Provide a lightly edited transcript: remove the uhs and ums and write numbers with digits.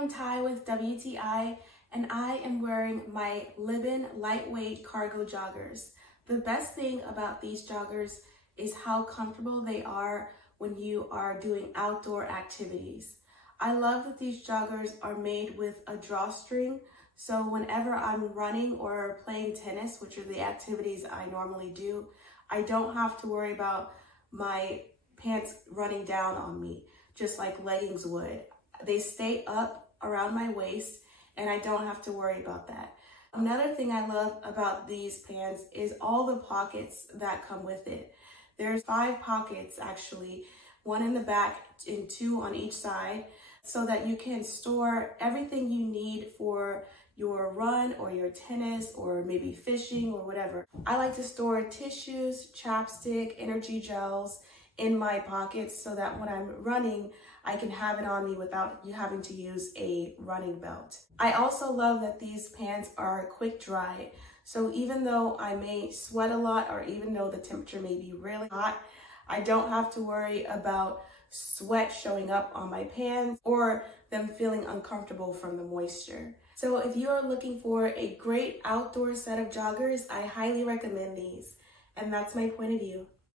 am Ty with WTI, and I am wearing my Libin lightweight cargo joggers. The best thing about these joggers is how comfortable they are when you are doing outdoor activities. I love that these joggers are made with a drawstring, so whenever I'm running or playing tennis, which are the activities I normally do, I don't have to worry about my pants running down on me, just like leggings would. They stay up around my waist and I don't have to worry about that. Another thing I love about these pants is all the pockets that come with it. There's 5 pockets actually, 1 in the back and 2 on each side, so that you can store everything you need for your run or your tennis or maybe fishing or whatever. I like to store tissues, chapstick, energy gels in my pockets so that when I'm running, I can have it on me without you having to use a running belt. I also love that these pants are quick dry. So even though I may sweat a lot or even though the temperature may be really hot, I don't have to worry about sweat showing up on my pants or them feeling uncomfortable from the moisture. So if you are looking for a great outdoor set of joggers, I highly recommend these. And that's my point of view.